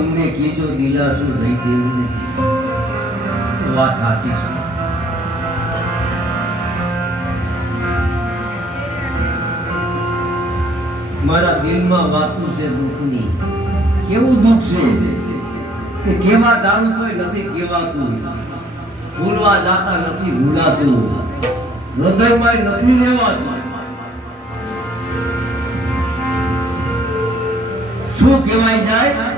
અમને કીધો દિલાસો થઈ ગયું વાત સાચી છે. મારા દિલમાં વાતું છે દુઃખની. કેવું દુઃખ છે કે કેવા દારૂ કોઈ નથી કહેવાતું, ભૂલવા જાતા નથી ભૂલાતું, હૃદયમાં નથી રહેવાતું. શું કહેવાય જાય?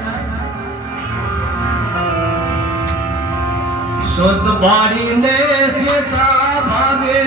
સત બાળીને ચેતા ભાગે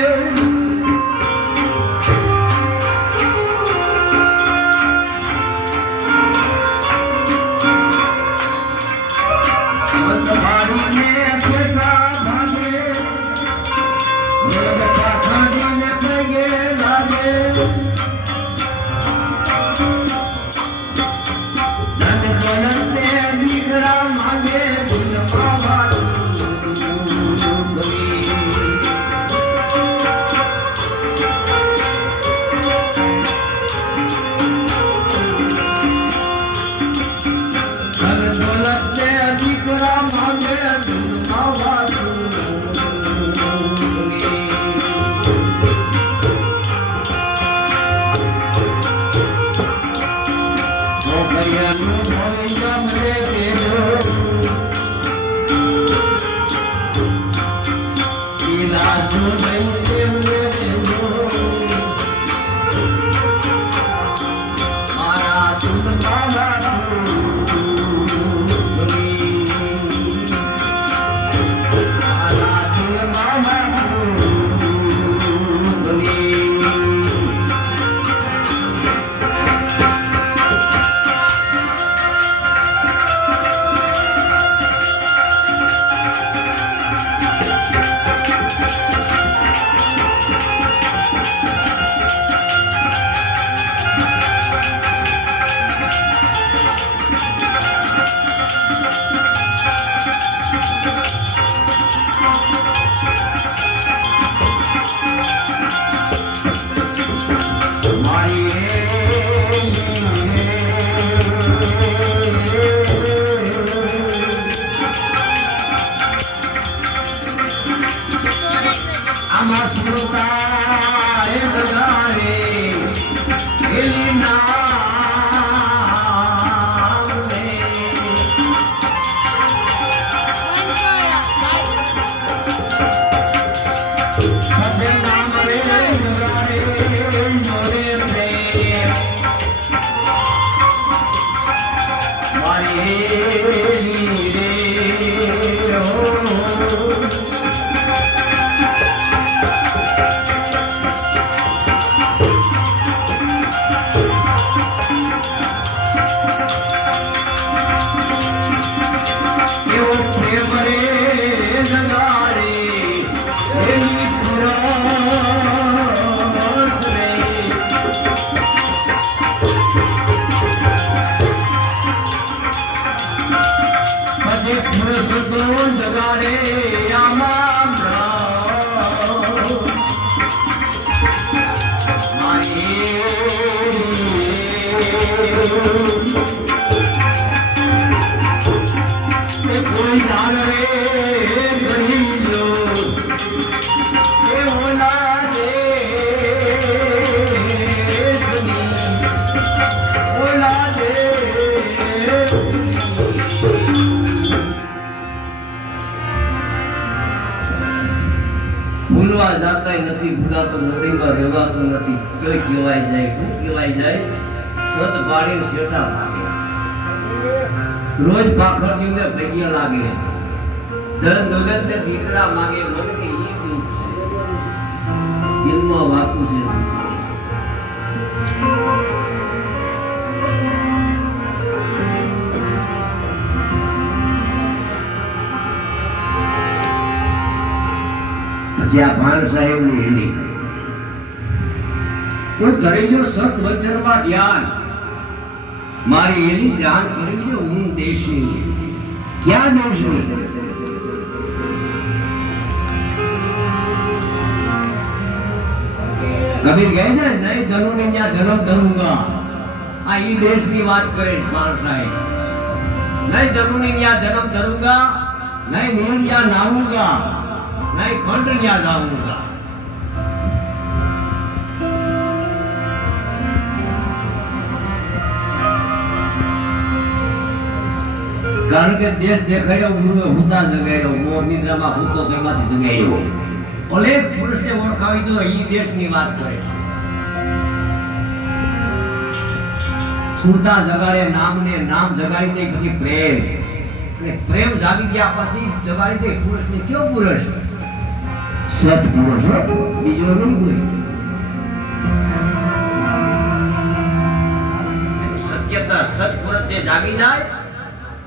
ભૂલવા જાતાય નથી, ભૂલાતો નથી, રહેવાતું નથી. કોઈ કહેવાય જાય, શું કહેવાય જાય? સત પાડીને શેઠા ભાગે. રોજ પાખડીને ભેગી લાગે. ધન દોલત ને દીકરા માગે, મન કે ઈ દુઃખ છે. દિલમાં વાતું છે. જ્યાં ભાન સાહેબ ની હેલી કોઈ ધરી જો સત વચનમાં ધ્યાન મારી એની ધ્યાન કરી જો હું દેશી ક્યાં દેશી કબીર કહે છે નહીં જનુને ત્યાં જન્મ ધરુંગા. આ ઈ દેશની વાત કરે ભાન સાહેબ. નહીં જનુને ત્યાં જન્મ ધરુંગા, નહીં નીર ત્યાં નાહુંગા, नहीं खंड लिया जाऊंगा. कारण के देश देखायो गुरु होता जगायो मोह निद्रा में होतो तेमाथी जगायो. ओले पुरुष ने ओळखावी तो ई देश ની વાત કરે. સુરતા જગાડે નામ ને નામ જગાડી દે પછી પ્રેમ અને પ્રેમ જાગી ગયા પછી જગાડી દે પુરુષ ને. કયો પુરુષ? સત્પુરુષ, બીજો નહીં કોઈ. સત્યતા સત્પુરુષ જે જાગી જાય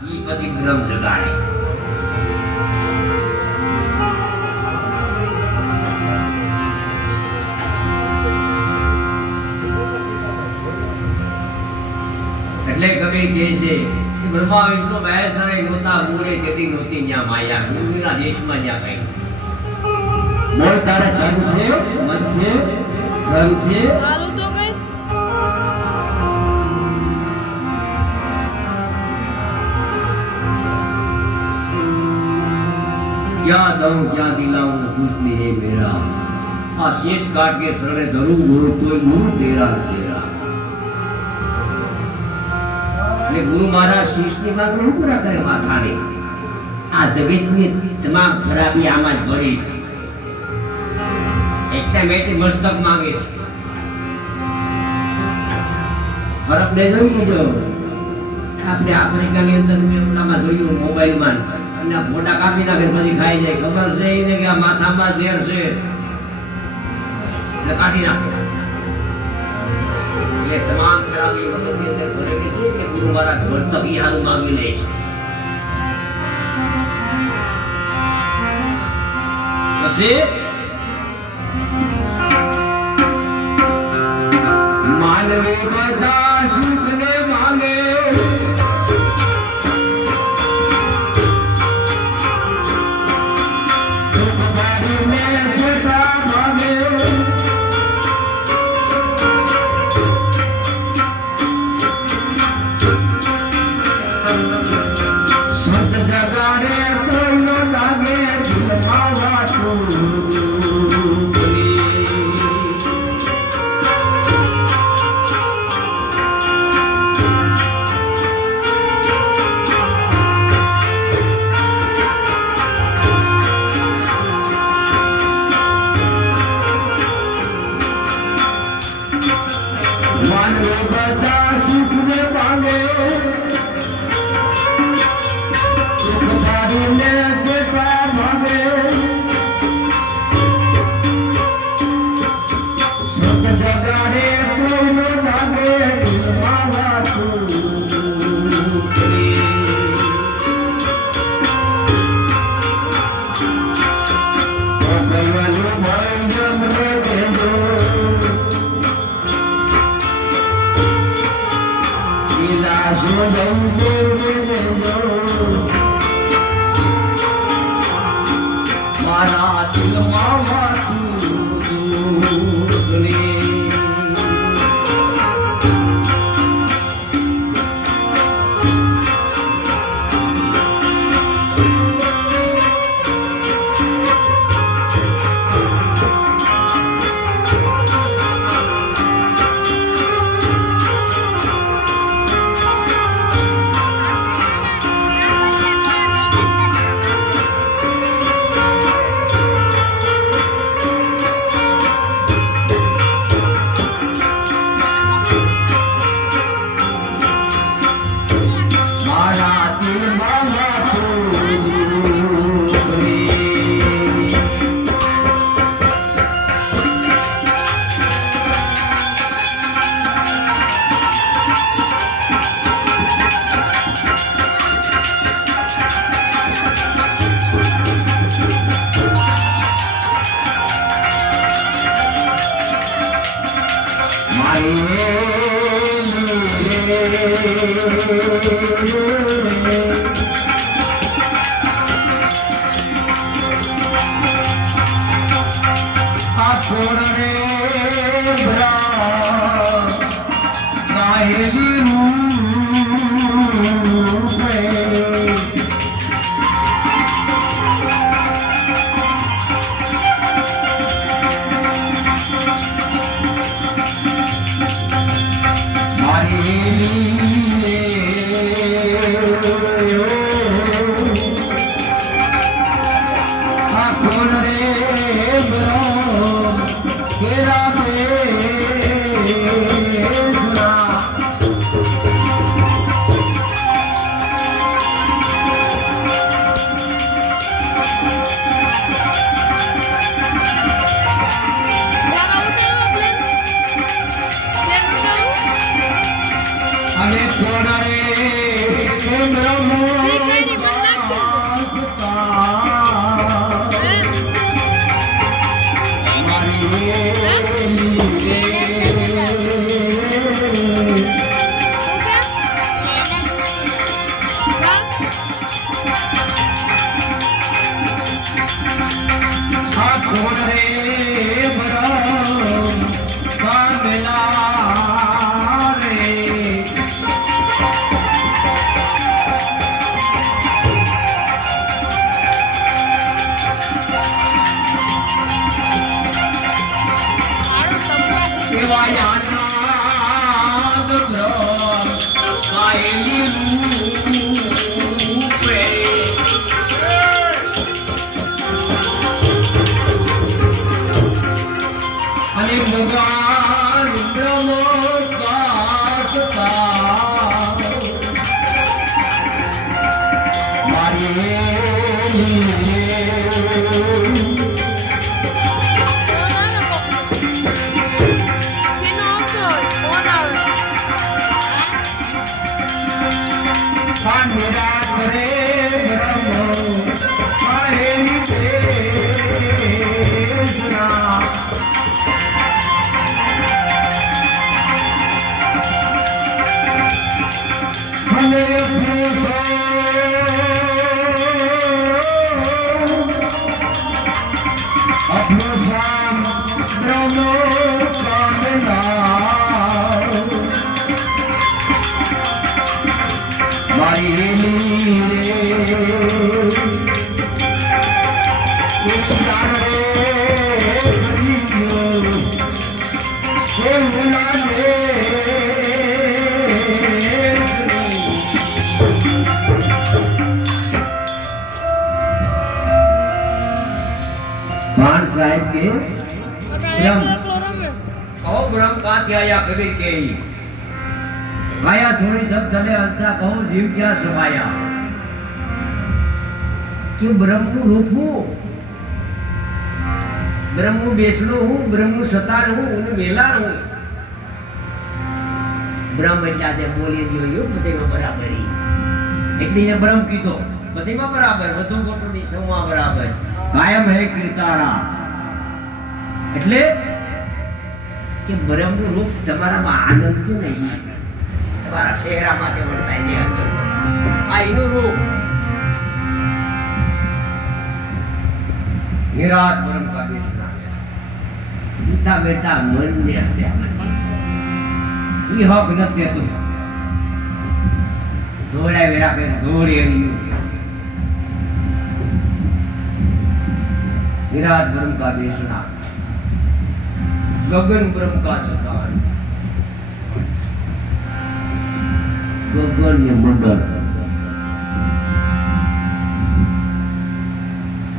ઈ પછી બ્રહ્મ જગાડે. એટલે કબીર કહે છે કે બ્રહ્મા વિષ્ણુ મહેશ્વરે નહોતા મૂળે તેથી નહોતી ન્યા માયા. ગુરુના દેશમાં ન્યા કઈ બોલ તારે ધન છે, મન છે, ધન છે. ચાલુ તો કઈ क्या दऊं क्या दिलाऊं कुछ नहीं है मेरा. आ शेष काट के शरणे धरूं गुरु तो गुरु तेरा तेरा. કે ગુરુ મહારાજ શિષ્યની વાત શું પૂરા કરે માથાને? આ જગતની તમામ ખરાબી આમાં જ ભરી છે. એટલા માટે મસ્તક માંગે છે. ફરક ને જોઈ જો આપણે આફ્રિકાની અંદર મેં ઓલામાં જોયું મોબાઈલમાં અને ફોટા કાપી નાખે પછી ખાઈ જાય. ખબર છે એને કે આ માથામાં ઝેર છે એટલે કાઢી નાખે. એટલે તમામ ખરાબી મગજની અંદર ભરેલી છે કે ગુરુ મહારાજ વર્તક ઈ હારું માંગી લે છે. પછી માનવે બધા સુખને માંગે, સુખ મારીને જેઠા માંગે, સંત જગાડે કોઈ ન લાગે દિલમાં વાતું. માનવે બધા સુખને માંગે, સુખ સારીને જેઠા માંગે, સુખ જગાડે કોઈ ન લાગે દિલમાં વાતું. ભગવાનનું ભય જમને દેજો, લાજો દંડો દેજો, મારા દિલમાં વાતું રે. साहेब के ब्रह्म का त्याया कभी के माया थोड़ी सब चले अच्छा कहूं जीव क्या समाया कि ब्रह्म रूप हूं ब्रह्म बेसलो हूं ब्रह्म सतार हूं उन्हें वेला हूं ब्रह्म એટલે આજે બોલી જોયો બધામાં બરાબરી એટલે એ બ્રહ્મ કીધો બધામાં બરાબર વધુ ગોટોની સમા બરાબર કાયમ હે કીર્તારા એટલે કે બ્રહ્મનું રૂપ તમારામાં આનંદ છે ને તમારા શહેરામાંથી વર્તાય છે અંદર આ એનું રૂપ નિરાત બ્રહ્મ કા દેશના બેટા બેટા મન ને હત્યા ઈ હક નથી દેતું જોડાય વેરા કે જોડે निरात ब्रह्म का देशना गगन ब्रह्म का सतान गगन मंडल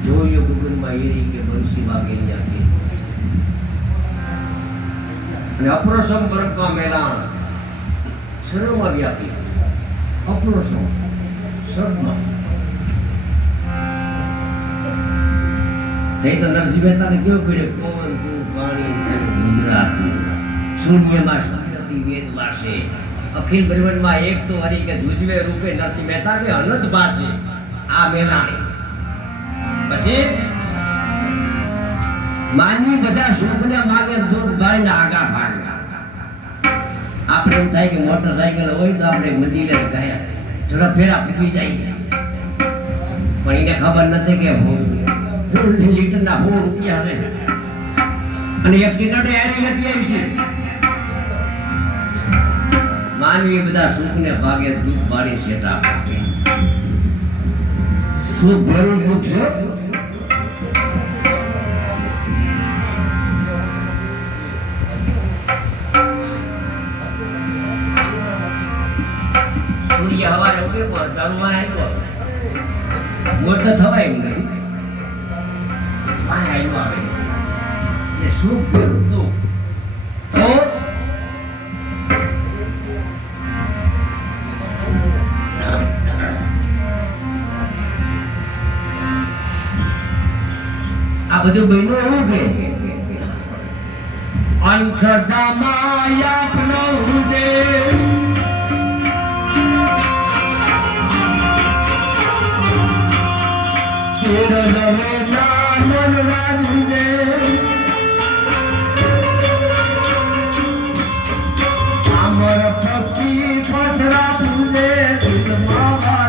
जो यो गगन मायरी के बंसी बागे जाके अपरोसम ब्रह्म का मैदान सर्व व्यापी अपरोसम सर्व नहीं तो नरसिंह मेहता ने क्यों पढ़े पवन तू पानी मुद्रा तू शून्य में शांति वेद वासे अखिल ब्रह्मांड में एक तो हरि के दूजवे रूपे नरसिंह मेहता के अनंत वासे आ मेलाणी પછી માનવી બધા સુખને માગે સુખ ભાઈને આગા ભાગે આપણે એમ થાય કે મોટરસાઇકલ હોય તો આપણે મંદિરે ગયા થોડા ફેરા ફૂટી જાય પણ એને ખબર નથી કે લીટરના 100 રૂપિયા હે અને એક્સિડન્ટ આરી હતી આવી છે માનવી બધા સુખને ભાગે દુઃખ બાળી સેટા સુખ ભરું દુઃખ છે સૂર્ય હવારે ઉગે પણ ચાલુમાં આવ્યો મોટો થવાય નહીં આવ્યો આવે એ સુખ ભરું દુઃખ તો આ બધું બહેનો એવું કે અંશદા માયા પ્નૌદે ચિરદવે નાનન રાંદે અમર ભક્તિ પધરા પૂજે માવા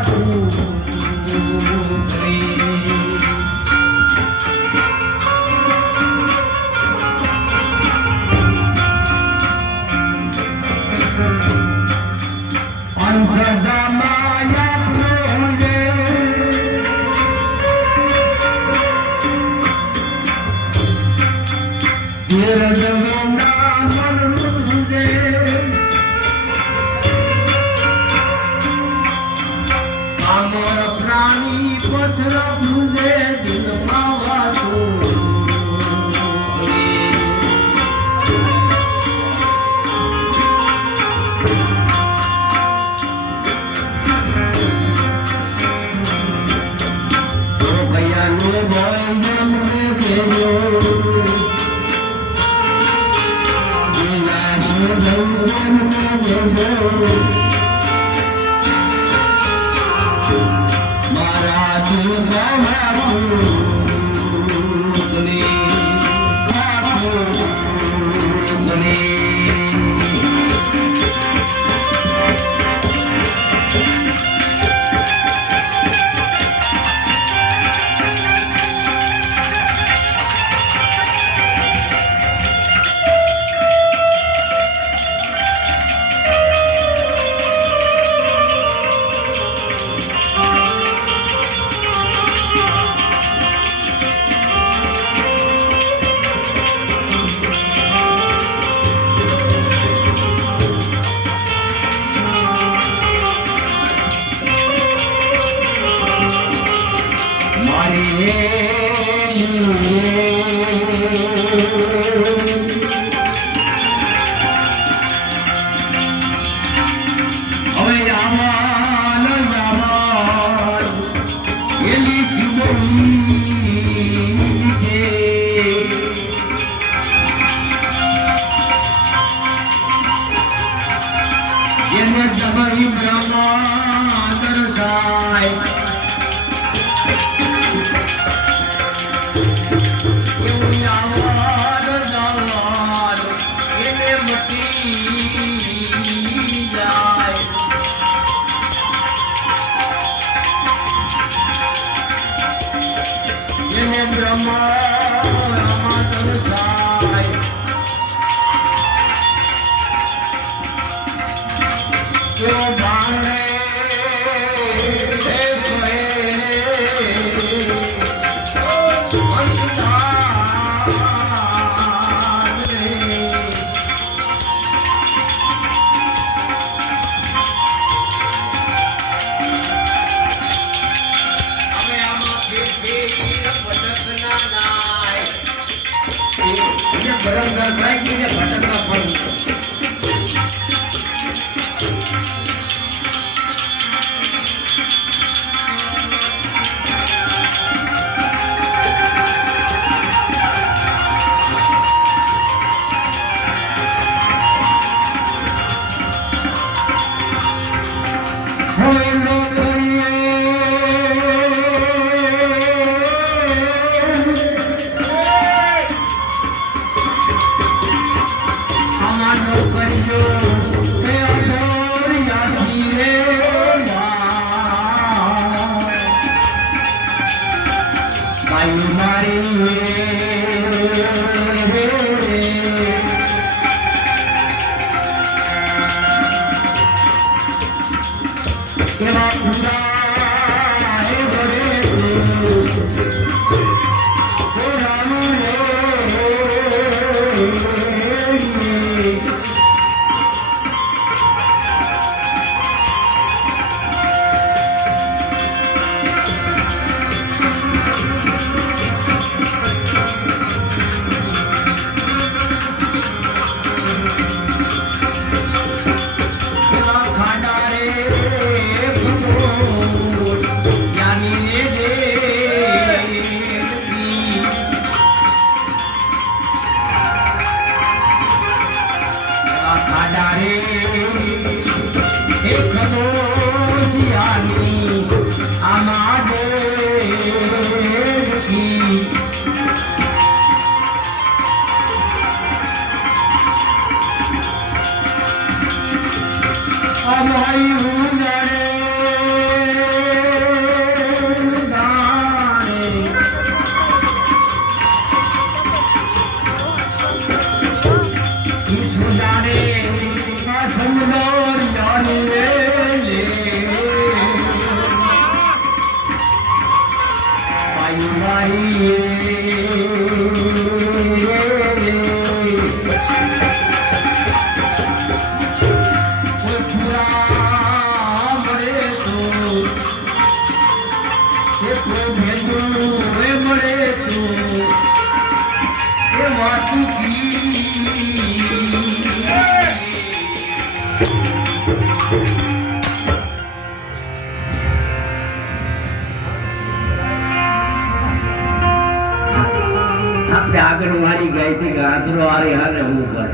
આગળ મારી ગઈ હતી કે આદરો આરે હાલે હું કરે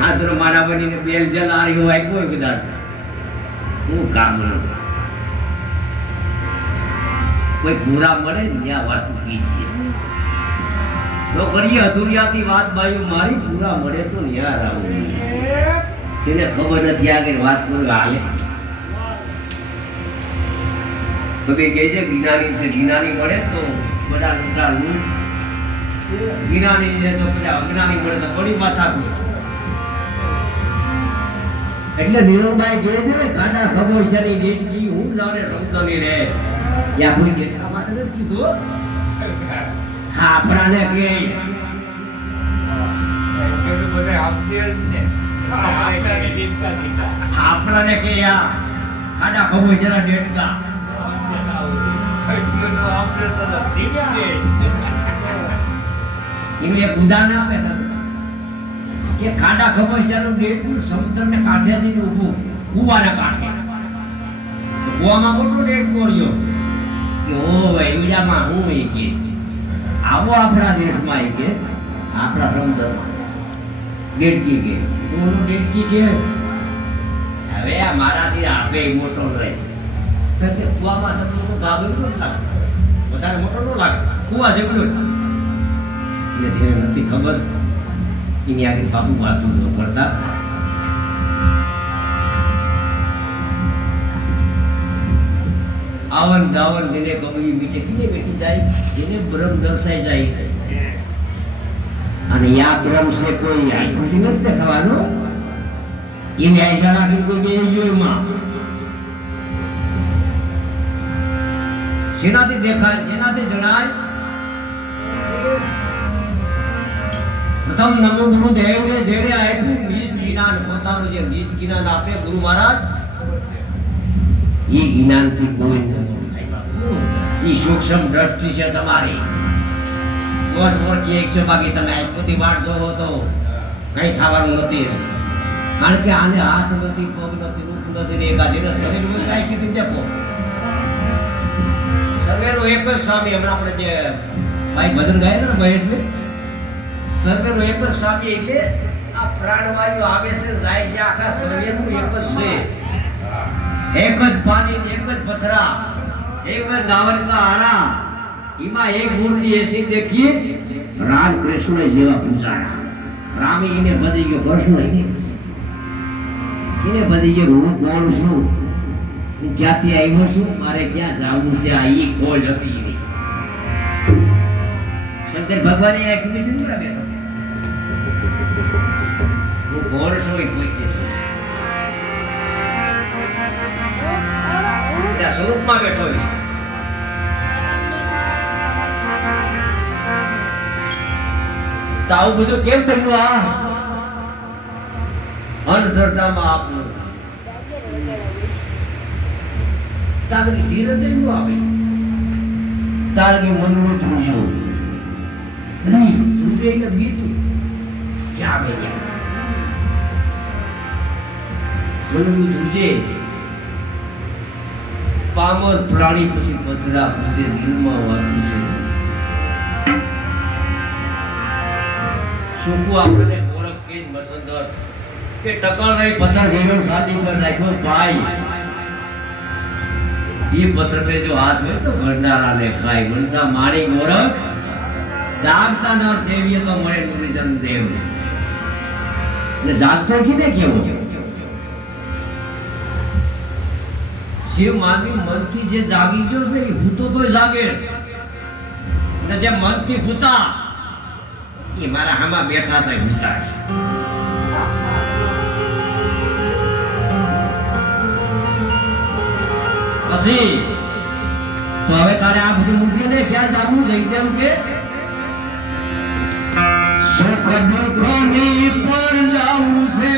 આદરો મારા બનીને બેલ જલ આરી હું આપ્યો કદાચ હું કામ કોઈ પૂરા મળે ને ત્યાં વાત કીજીએ તો કરીએ અધૂરિયાથી વાત બાજુ મારી પૂરા મળે તો ન્યા આવું તેને ખબર નથી આગળ વાત કરવા હાલે તો બે કહે છે જ્ઞાની મળે તો બધા લુગડા લૂંટ જ્ઞાની છે તો બધા અજ્ઞાની મળે તો થોડી માથા એટલે નીરવભાઈ કહે છે ને કાંડા ખબર છે ની દેખી હું લાવે સમજવાની રે યા કોઈ દેખા માટે નથી કીધું હા આપણાને કે આપણાને કે યા કાંડા ખબર જરા દેખા એનું એક ઉદાહરણ આપે ને કે ખાડા ખમોશિયાનું ડેટનું સમુદ્રને કાંઠેથી ઊભું કુવાના કાંઠે કુવામાં મોટો ડેટ કોર્યો કે ઓ ભાઈ હું એ કે આવો આપણા દેશમાં એ કે આપણા સમુદ્રમાં ડેટકી કે તું ડેટકી કે હવે આ મારાથી આપે મોટો રહે કુવામાં તો ગાબડું લાગે વધારે મોટો ન લાગે કુવા જેટલું એટલે તેને નથી ખબર એની આગળ બાપુ વાતું ન પડતા આવન દાવન જેને કબી મીઠે કીને બેઠી જાય જેને બ્રહ્મ દર્શાઈ જાય અને યા બ્રહ્મ છે કોઈ આકૃતિ નથી દેખાવાનો એને આશા રાખી કોઈ બેસજો એમાં જેનાથી દેખાય જેનાથી જણાય પ્રથમ નમો ગુરુદેવને જેને આપ્યું નીચ જ્ઞાન પોતાનું જે નીચ જ્ઞાન આપે ગુરુ મહારાજ એ જ્ઞાનથી કોઈ એ સૂક્ષ્મ દ્રષ્ટિ છે તમારી કોટ મોરથી 100 બાકી તમે આત્મથી વાળજો હો તો કઈ થવાનું નથી કારણ કે આને હાથ નથી પગ નથી રૂપ નથી ને એકાદીને શરીર હોય કાંઈ કીધું દેખો સર્વેનો એક જ સ્વામી હમણાં આપણે જે ભાઈ ભજન ગાય ને મહેશભાઈ સર્વેનો એક જ સ્વામી એટલે આ પ્રાણવાયુ આવે છે જાય છે આખા સર્વેનું એક જ છે એક જ પાણી એક જ પથરા એક જ નાવર કા આરા એમાં એક મૂર્તિ એસી દેખીએ રામ કૃષ્ણ જેવા પૂજારા રામ એને બધી ગયો કૃષ્ણ એને બધી ગયો હું કોણ છું હું ક્યાંથી આવ્યો છું મારે ક્યાં જવું છે આ ઈ ખોજ હતી એની શંકર ભગવાને એક બીજું ના બેઠો હું કોણ છું એ કોઈ કે છે ત્યાં સ્વરૂપમાં બેઠો તો આવું બધું કેમ થયું આ અંધશ્રદ્ધામાં આપનું તારની ધીરજ એનું આવે તારની મનનું ધ્રુજો ધ્રુજો એટલે બીજું ક્યાં આવે મનનું ધ્રુજે પામર પ્રાણી પછી પથરા પૂજે દિલમાં વાતું છે સુકુ આપણે ઓળખ કે મસંદર કે ટકર રહી પથ્થર ભેગો શાદી પર રાખ્યો ભાઈ ये पत्र पे जो हाथ में तो भंडारा ने खाई मनसा माणी मोरक जागता न देवीय तो मरे नुरिजन देव ने जागतो की ने केवो शिव मानवी मन थी जे जागी जो ने भूतो तो जागे ने जे मन थी भूता ये मारा हमा बैठा था भूता પછી તો હવે તારે આ બધું મૂકીને ક્યાં જાવું જઈ તેમ કે સુખ દુઃખની પર જાવું છે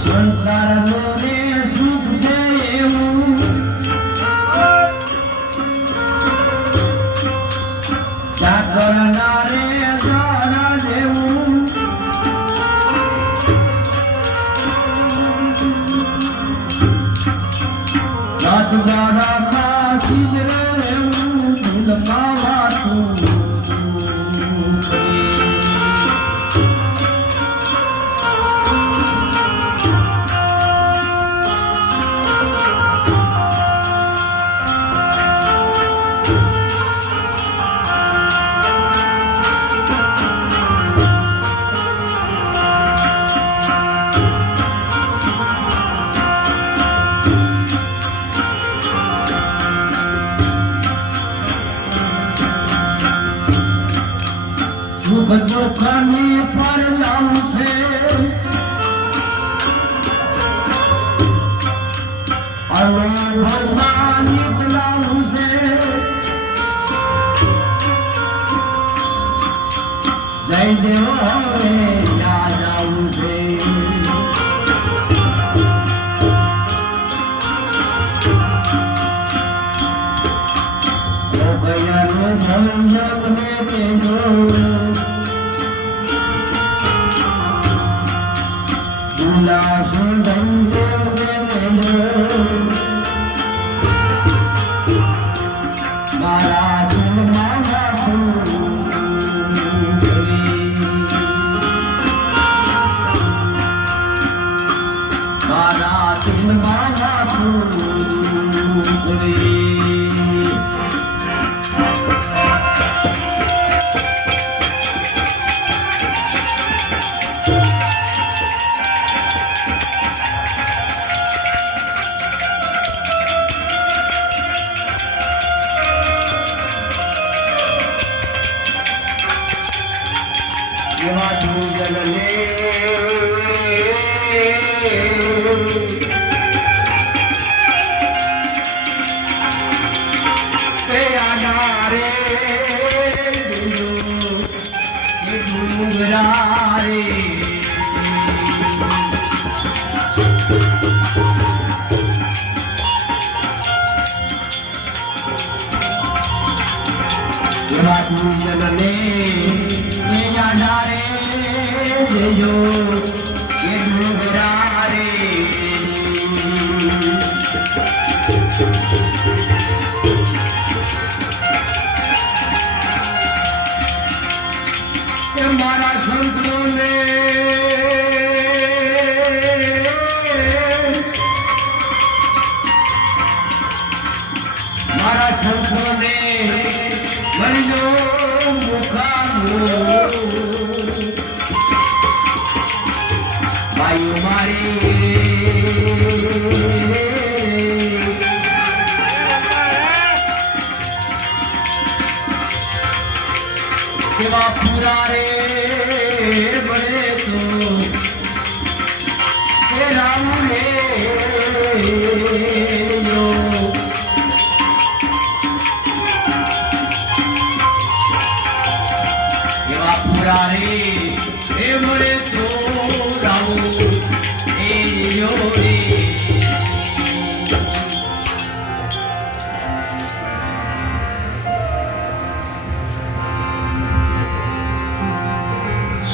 સંસારનો ને સુખ છે એવું કરનારે મારા કાશી રે ભૂલ પાવા તું दुखनी पर जाऊं थे भगवान निकलाऊं थे जय देव जा जाऊं थे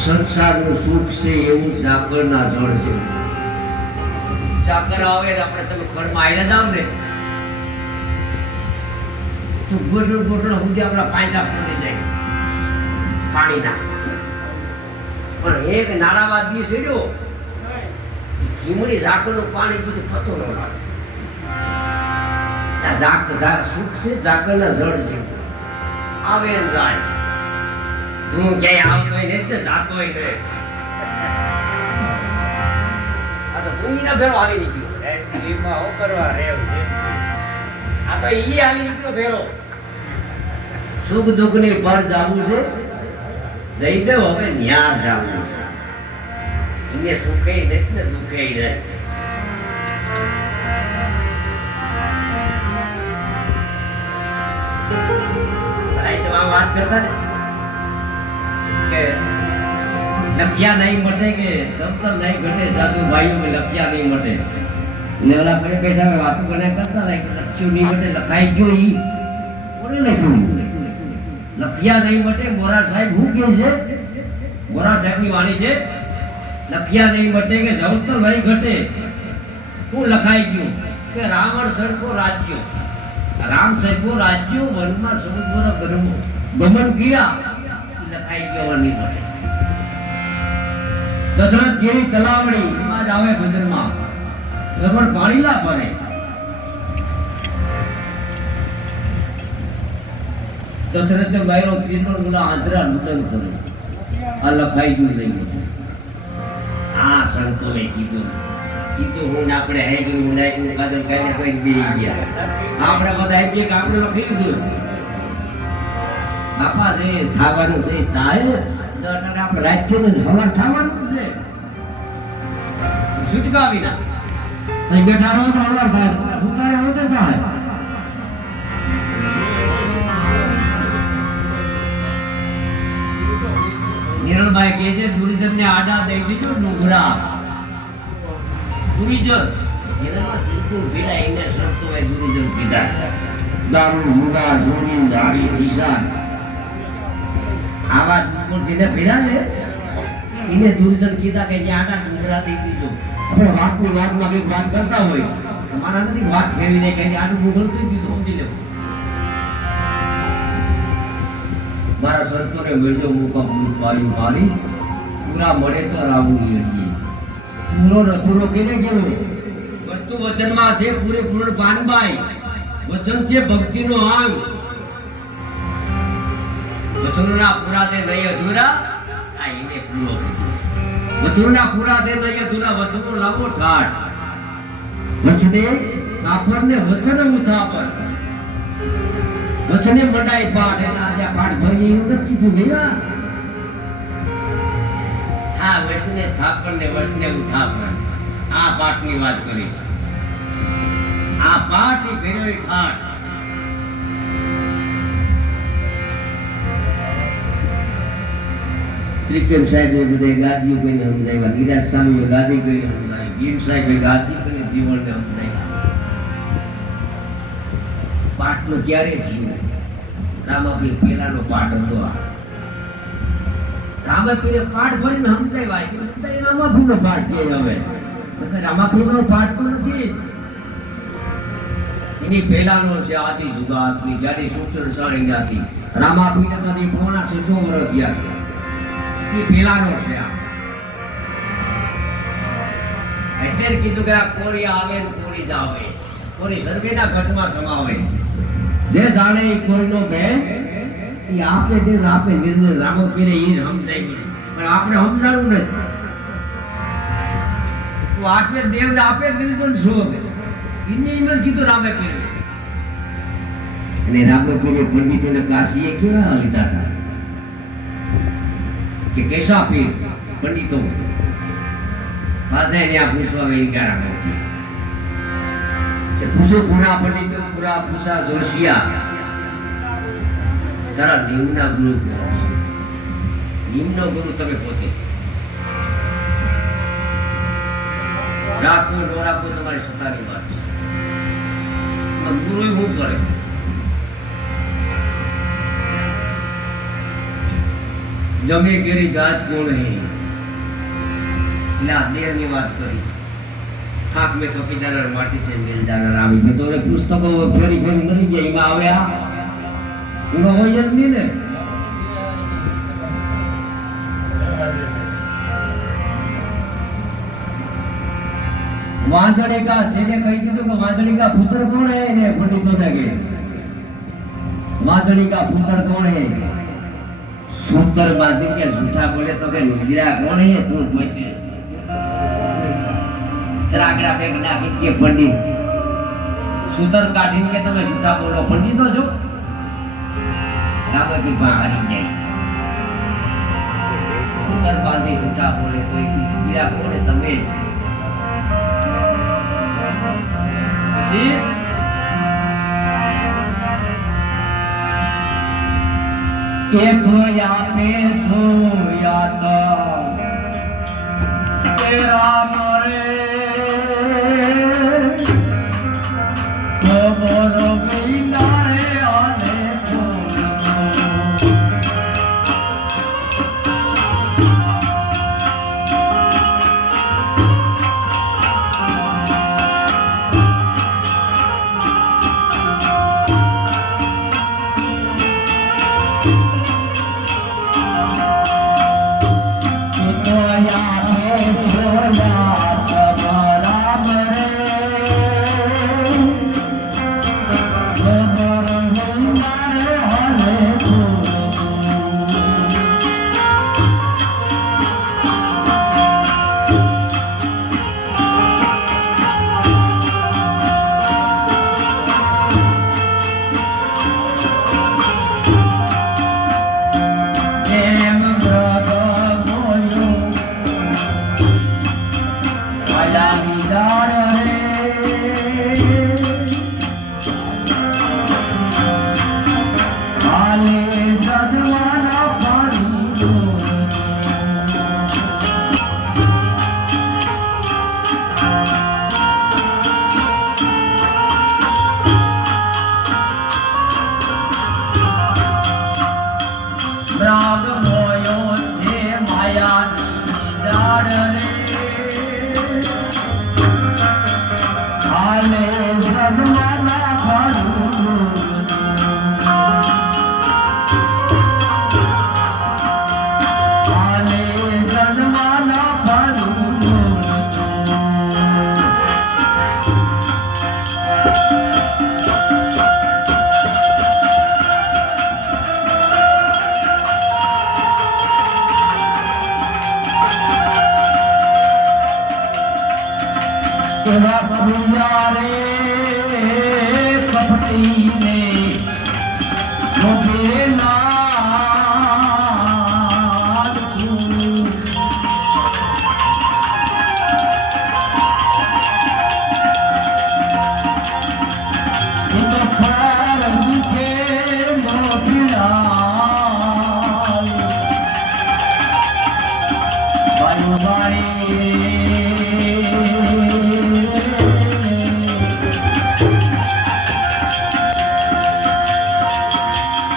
સંસારનું સુખ છે એવું ઝાકળના જળ છે. ઝાકળ આવે ને આપણે તમે ઘરમાં આવીને જાવ ને તો ગોઠણ ગોઠણ સુધી આપણા પાંચા પડી જાય પાણીના. પણ એક નાળામાં દી છેડ્યો હિમડી ઝાકળનું પાણી બધું પતો ન લાગે. સુખ છે ઝાકળના જળ છે, આવે ને જાય. હું ક્યાંય આવતો હોય ને જાતો હોય ને આ તો તું ના ભેરો હાલી નીકળ્યો. આ તો ઈ હાલી નીકળ્યો ભેરો. સુખ દુઃખ ની પર જાવું છે, જઈ દેવ હવે ન્યા જાવું છે. એને સુખે નથી ને દુઃખે નહીં. વાત કરતા ને લખ્યા નહીં મટે કે ચંપલ નહીં ઘટે, સાધુ ભાઈઓ में લખ્યા નહીં મટે. ને ઓલા ઘરે બેઠા વાતો બનાય કરતા હતા કે લખ્યું નહીં મટે, લખાઈ ગયું ઈ કોને લખ્યું? લખ્યા નહીં મટે. મોરાર સાહેબ શું કહે છે? મોરાર સાહેબની વાણી છે, લખ્યા નહીં મટે કે જવતર નહીં ઘટે. શું લખાઈ ગયું કે રાવણ સડકો રાજ્યો. રામ સાહેબો રાજ્યો વનમાં સમુદ્ર ગમન કર્યા લખાઈ ગયો નહીં પડે. દશરથ ગીરી તલાવડી એમાં જ આવે ભજનમાં સર્વર પાણી ના ભરે. દશરથે બાયરો તીરનો ગુલા આંતરા નુતન કર્યું. આ લખાઈ ગયું નહીં બધું. આ સંતોએ કીધું કીધું હું આપણે હે ગયું હું નાખ્યું કાદર કાઈને કોઈ બે ગયા. આપણે બધા એક આપણે લખી દીધું. બાપા છે થાવાનું છે થાય આપણે રાજ્ય ને હવાર થવાનું છે છૂટકા વિના અહીં બેઠા રહો તો હવાર થાય ઉતારે હોતે થાય. નિરણભાઈ કહે છે દુર્જન ને આડા દઈ દીધો ડુંગરા દુર્જન એનામાં બિલકુલ ભેલા એને શરતો હોય દુર્જન કીધા દારૂ મુગા જોડી ઝાડી નિશાન આવા દુર્જનને ભેલા ને એને દુર્જન કીધા કે જે આડા ડુંગરા દઈ દીધો. આપણે વાતની વાતમાં કંઈક વાત કરતા હોય તમારા નથી વાત ફેરવીને કહે આડું ડુંગર દઈ દીધું સમજી લેવું. મારા સંતોને મેળજો મુકા પૂરું પાયું મારી પૂરા મળે તો રાવું લેડીએ પૂરો રખુરો કેને કેવો વસ્તુ વચનમાં છે પૂરેપૂર્ણ પાનબાઈ વચન છે ભક્તિનો અંગ વચનોના પૂરા તે નહીં અધૂરા આ એને પૂરો વચનોના પૂરા તે નહીં અધૂરા વચનો લાવો ઠાઠ વચને થાપરને વચન ઉથાપર વચને મંડાઈ પાઠ એટલે આજે પાઠ ભરી એવું નથી કીધું ગયા. આ વચને થાપર ને વચને ઉથાપર આ પાઠની વાત કરી. આ પાઠ એ ભેરોય ઠાઠ. ત્રિકમ સાહેબે બધે ગાદીઓ કહીને સમજાવ્યા, ગિરાજ સ્વામીએ ગાદી કહીને સમજાવી, ભીમ સાહેબે ગાદી કહીને જીવનને સમજાવ્યા. પાઠનો ક્યારે થયું? રામાપીર પેલાનો પાઠ હતો. આ રામાપીરે પાઠ ભરીને સમજાવ્યા રામાપીરનો પાઠ કે હવે રામાપીરનો પાઠ તો નથી એની પહેલાનો છે આદિ જુગાતની જ્યારે સૂચન સાડી હતી રામાપીરે તો પોણા 600 વર્ષ થયા એ પહેલાનો છે. આ એટલે કીધું કે આ કોરી આવે ને કોરી જાવે કોરી સર્વેના ઘટમાં સમાવે જે જાણે એ કોઈનો બેન એ આપે તે આપે નિર્ણય રામો પીરે એ સમજાય પણ આપણે સમજાણું નથી. તો આપે દેવ આપે નિર્જન શોધ એને એમ જ કીધું રામે પીરે. અને રામે પીરે પંડિતોને કાશીએ કેવા લીધા હતા કે કેશા પીર પંડિતો પાસે ત્યાં પૂછવા વેઈ ગયા પૂછો પૂરા પંડિતો પૂરા પૂછા જોશિયા તારા નિમના ગુરુ નિમનો ગુરુ તમે પોતે રાખો ન રાખો તમારી સત્તાની વાત છે. ગુરુ શું કરે? જમે ઘેરી જાત કોણ હે એટલે આ દેહની વાત કરી. आँख में छपी जाना माटी से मिल जाना रामी में तो पुस्तकों फेरी फेरी नहीं गई में आव्या पूरा हो नहीं ने वांझड़े का छेले कही दीधुं कि वांझड़ी का पुत्र कौन है ने पंडितों ने के वांझड़ी का पुत्र कौन है? सूत्र बांधी के झूठा बोले तो के नीरा कौन है? तू मत रागड़ा फेंक नाखी के पंडित सूतर काठीन के તમે જૂઠા બોલો પંડિતો છો રામજી બહારી જાય सूतर बांधी जूठा बोले तो एक कीड़ा बोले તમે પછી एक या पे सोया तो तेरा मरे बोलो बिना रे आने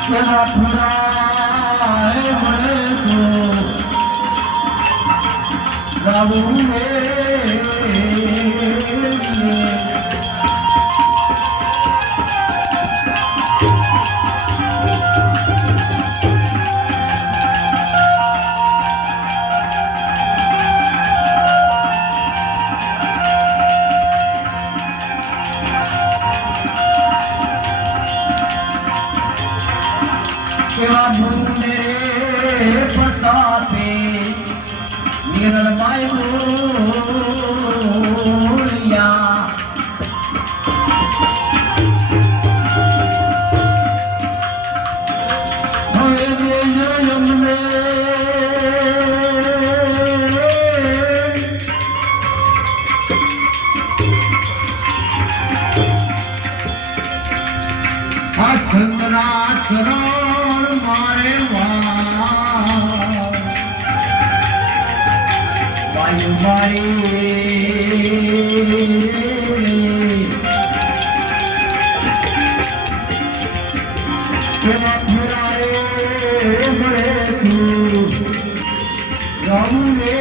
કેવા ફરાય મળે તો ગાવું કેવા મુંદરે પ્રતાપે નિર્મય બોલ્યા હવે દેજો અમને આ ચંદ્રા ચરણ મારે વાયુ મારી કેવા ફરાય મળે તું ગાવું રે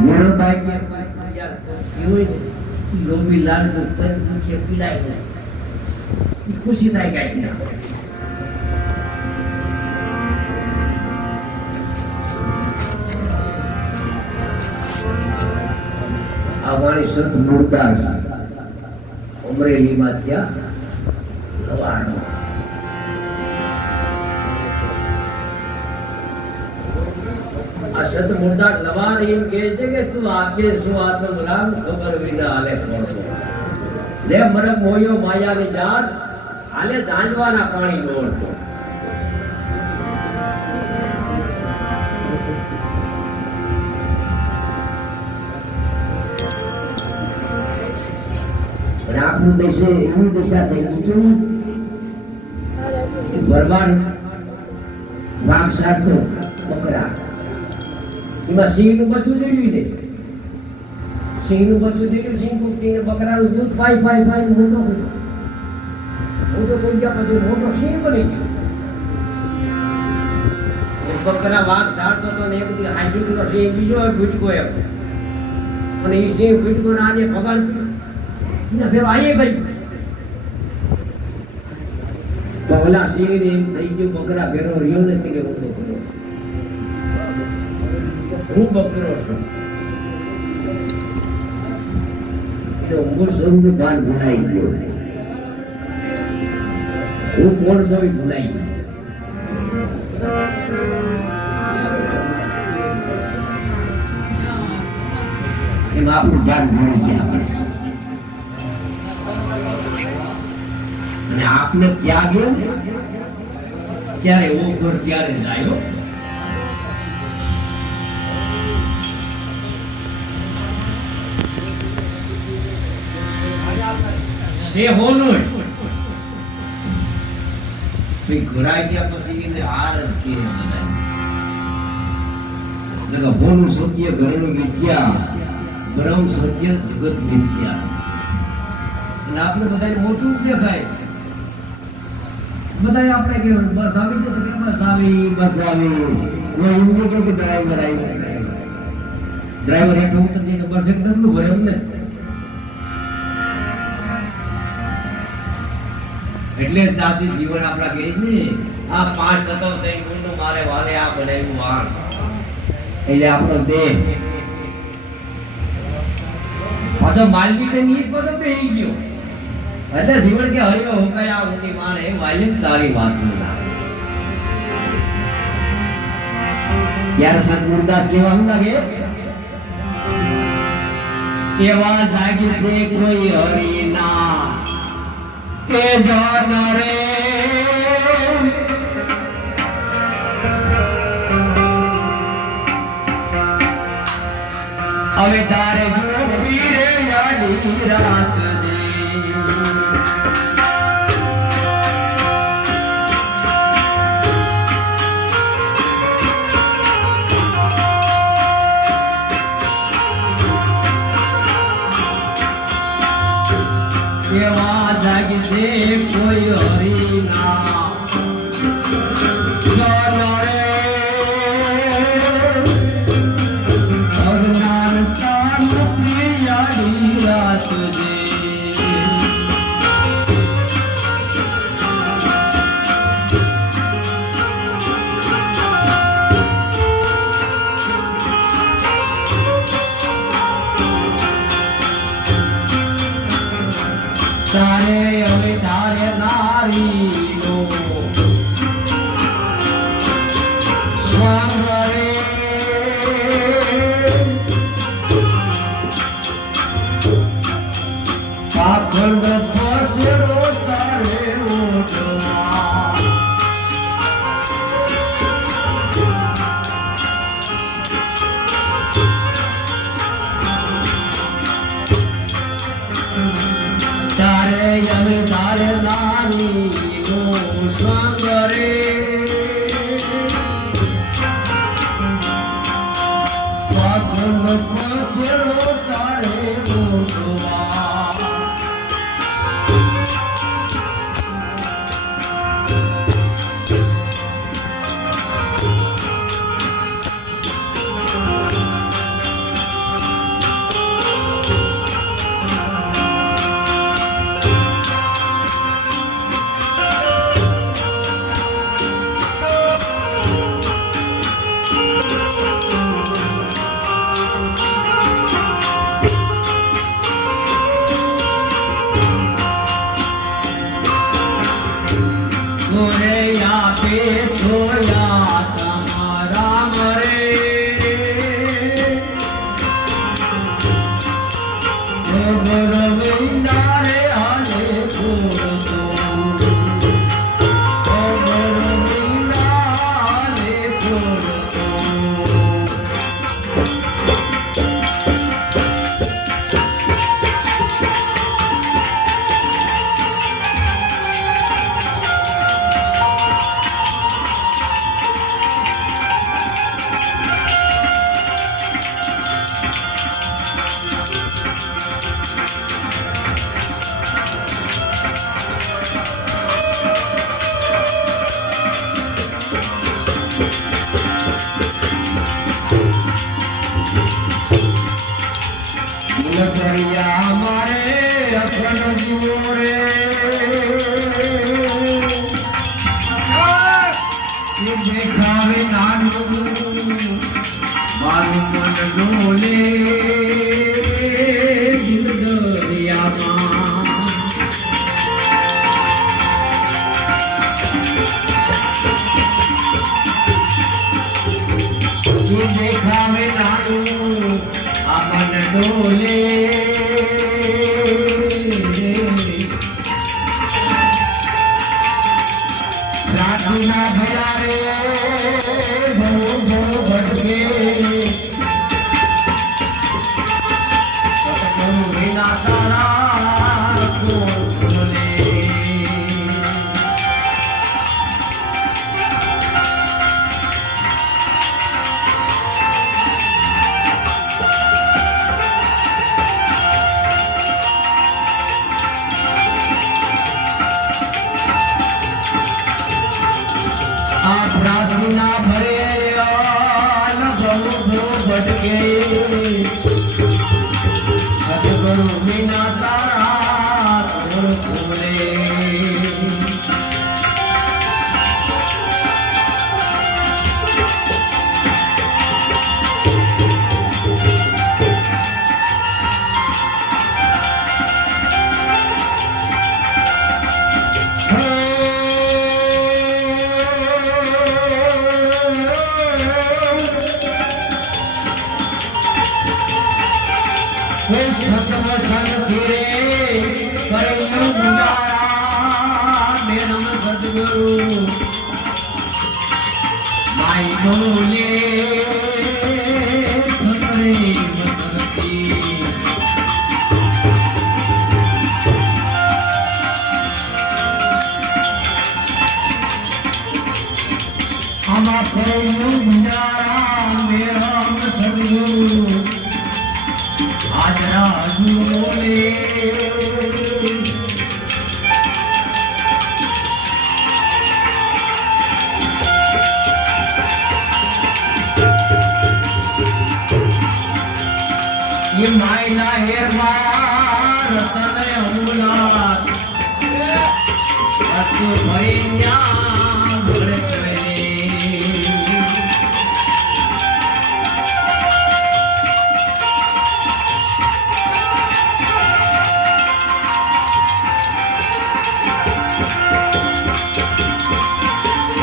मेरा बाइक यार क्यों लोभी लाल को पर मुझे पिलाई नहीं खुशी થાય કાઈ ના અમારી સંત મુર્દાર અમરેલીમાં થયા લવાણો આ સંત મુર્દાર લવાર એમ કહે છે કે તું આપે શું આત્મગ્રામ ખબર વિના હાલે પડતો લે મરક મોયો માયાની જાત હાલે દાંજવાના પાણી દોડતો પણ આપણું દેશે એવી દિશા થઈ ગયું બરબાદ વાઘ સાધો બકરા એમાં સિંહનું બચ્ચું દેડ્યું ને સિંહનું બચ્ચું દેડ્યું સિંહ કુકતીને બકરાનું દૂધ પાઈ પાઈ પાઈ મોટો કર્યો મોટો થઈ ગયા પછી મોટો સિંહ બની ગયો બકરા વાઘ સારતો હતો ને એક દી હાજરીનો સિંહ બીજો ભૂટકો એમ અને એ સિંહ ભૂટકો ને આને ભગાડ ના ફેર આયે ભાઈ તો ઓલા સિંહ ને એમ થઈ ગયું બકરા ફેરો રહ્યો નથી કે મોટો કર્યો હું બકરો છું એનો મૂળ સ્વરૂપ ભાન ભૂલાઈ ગયો હું કોણ છું એ ભૂલાઈ ગયો એમ આપણું ભાન ભૂલી ગયા અને આપને ત્યાગ્યો ત્યારે ઓઘર ત્યારે જાય से होनो कोई घुराई दिया પછી એને આરસ કે બધાય લગા બોનું સત્ય ઘરનું મિથ્યા બ્રહ્મ સત્ય જગત મિથ્યા અને આપણે બધાને મોટું દેખાય બધાય આપણે કે બસ આવી છે તો કે બસ આવી કોઈ એવું કે ડ્રાઈવર હેઠો ઉતરી ને બસ એકદમ ભય અમને એટલે જ દાસી જીવન આપણા કહે છે ને આ પાંચ તત્વ ત્રણ ગુણનું મારે વાલે આ બનાવ્યું વાણ એટલે આપણો દેહ પાછો માલવી તે નીત બધો બેહી ગયો એટલે જીવન કે હરિયો હોકાય આ ઊંડી માણે વાલ્યમ તારી વાત ન ત્યારે સંત ગુરુદાસ કેવા શું લાગે કેવા જાગે છે કોઈ હરિના કે જાન રે હવે તારે ગોપી રે યાદી રાસ કેવા જાગે છે કોઈ હરિના જાન રે અજ્ઞાન તાન પ્રિયાડી રાત દે તારે હવે તારે નારીનો સ્વાંગ રે પાખંડ પછેડો તારે ઓઢવા તારે હવે તારે નારી નો સંગ રે પાખંડ પછેડો તારે ઓઢવા મોરે આપે છોયા તમારા મરે ગોબર વિનારે હાલે પૂરતો ગોબર વિના હાલે પૂરતો દરિયા મારે અખંડ જીવો રે દેખાવે નાનું મારું મન ડોલે દરિયામાં દેખાવે નાનું આપન ડોલે રાતુના ભયા રે ભો ભો ભટકે વિના તારા કોલે પ્રાર્થના ભરે ભટકે સદગુરુ વિના તારા ખોલે બોલે ખતરે મતરતી આમાં કોઈનું ગુજારા મેરા સદગુરુ હાજરા બોલે ये मायना हेरवार तने अमुलात अत भैया भड़कवे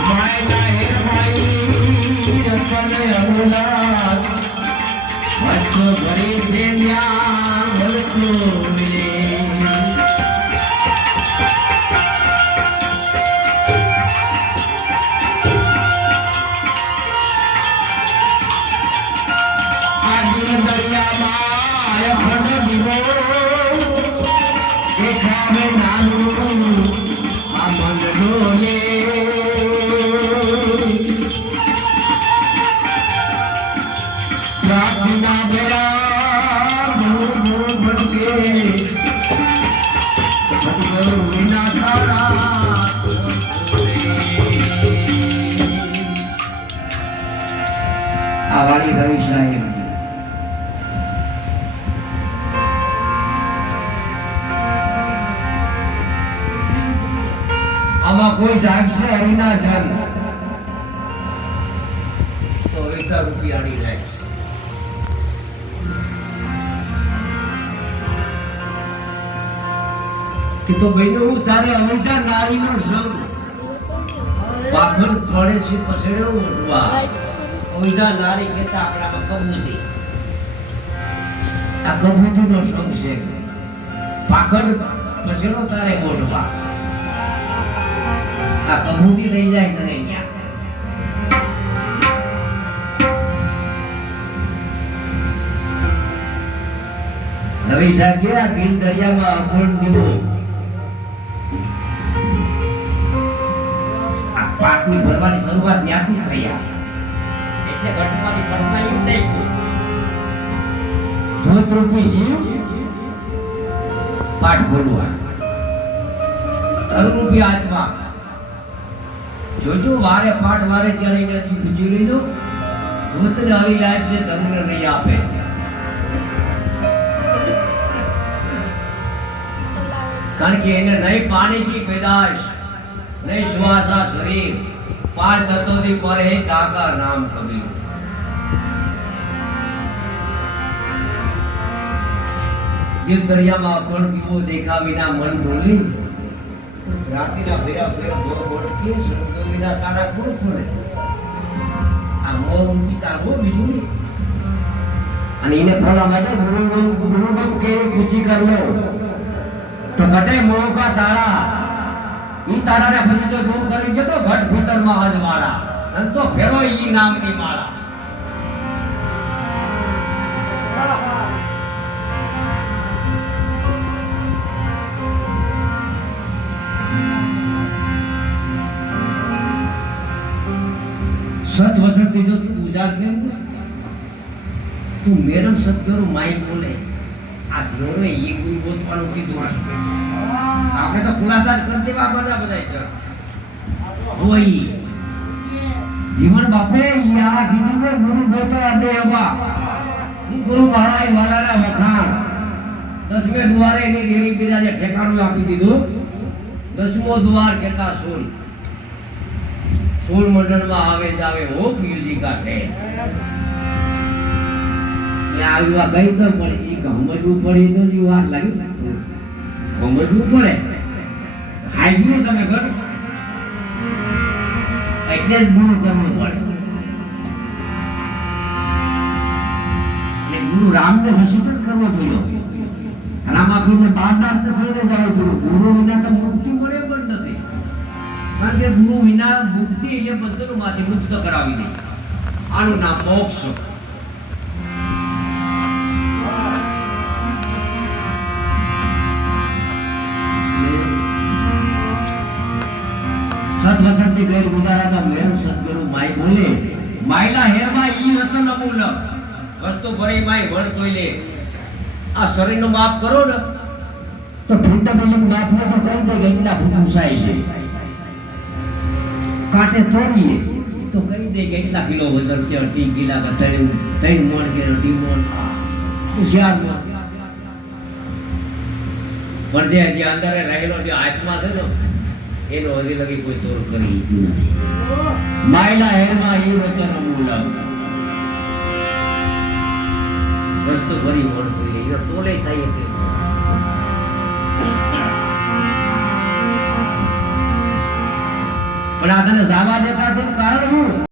मायना हेरवाई तने अमुलात अत भैया भड़कवे आवारी रवीश नायक आमा कोई जाग से हरिना जन तो एका रुपयानी लाइक्स कि तो बहनों तारे अमिता नारी नो संग पाखर पड़े से पसड़ो उठवा ओइदा नारी कहता આપણામાં કબૂતી આ કબૂતીનો સંગ છે પાખડ પછેડો તારે મોઢવા આ કબૂતી લઈ જાય તને અહીંયા નવી સાકે આ દિલ દરિયામાં અપૂર્ણ દીવો આ પાકની ભરવાની શરૂઆત ત્યાંથી થઈ આ એટલે ઘટવાની પરમાઈ નહીં ધોતરૂપી જીવ પાઠ બોલવા તરુરૂપી આત્મા જોજો વારે પાઠ વારે ત્યારે એનાથી પૂછી લીધો ધોતને હરી લાઈફ છે તમને નહીં આપે કારણ કે એને નહીં પાણી की पैदाश नहीं श्वासा शरीर पांच तत्वों की पर है दाका नाम कबीर ये दरिया में अखंड दीवो देखा बिना मन डोली राती ना फेरा फेरा बोल बोल के सुन बिना तारा कोण खोले आ मोह उनकी तारो बिजली અને એને ફળવા માટે ગુરુગમ કે પૂછી કર લો તો ઘટે મોહ કા તારા ઈ તારાને ફરી જો દૂર કરી જતો ઘટ ભીતરમાં હજવાળા સંતો ફેરો ઈ નામની માળા सत वचन दीजो तू पूजा केम तू मेरम सतगुरु माई बोले आ जोरो ये कोई बोतवानो कीधું આપણે તો ખુલાસા કરી દેવા બધા છે હોઈ જીવન બાપે યા કીધું કે ગુરુ બોતો દે હવા હું ગુરુ મહારાજ વાલાના વખાણ 10મે દ્વારે એની દેરી બિરાજે ઠેકાણું આપી દીધું 10મો દ્વાર કેતા સોલ મંડળમાં આવે જાવે હો મ્યુઝિક આટે આવ્યા ગઈ તો પડી સમજવું પડી તો જ વાર લાગી સમજવું પડે હાઈવ્યુ તમે કરો એટલે જ ગુરુ કરવું પડે એટલે ગુરુ રામને વસીકરણ કરવો જોઈએ રામાપીરને બહારના અર્થ છોડી જવું જોઈએ ગુરુ વિના તો મુક્તિ મળે પણ નથી કારણ કે ગુરુ વિના મુક્તિ એટલે બંધનોમાંથી મુક્ત કરાવી દે આનું નામ મોક્ષ. સત વખતની ગેર ગુજારાતા મેરું સદગુરુ માય બોલે માયલા હેરમાં ઈ રતન અમૂલ વસ્તુ ભરી માય વણ કોઈલે આ શરીરનો માપ કરો ને તો ફૂટા બિલિંગ માપ ન તો કઈ દે ગઈના ફૂસાય છે કાંટે તોડીએ તો કઈ દે કેટલા કિલો વજન છે 3 કિલા કે 3 મણ કે 2 મણ 4 મણ પણ જે અંદર રહેલો જે આત્મા છે ને એનો હજી લગી કોઈ તોડ કરી નથી. માયલા હેરમાં ઈ વચન અમૂલ વસ્તુ ભરી વણ કરી એ તોલે થાય કે પણ આ તને જાવા દેતા તેનું કારણ શું?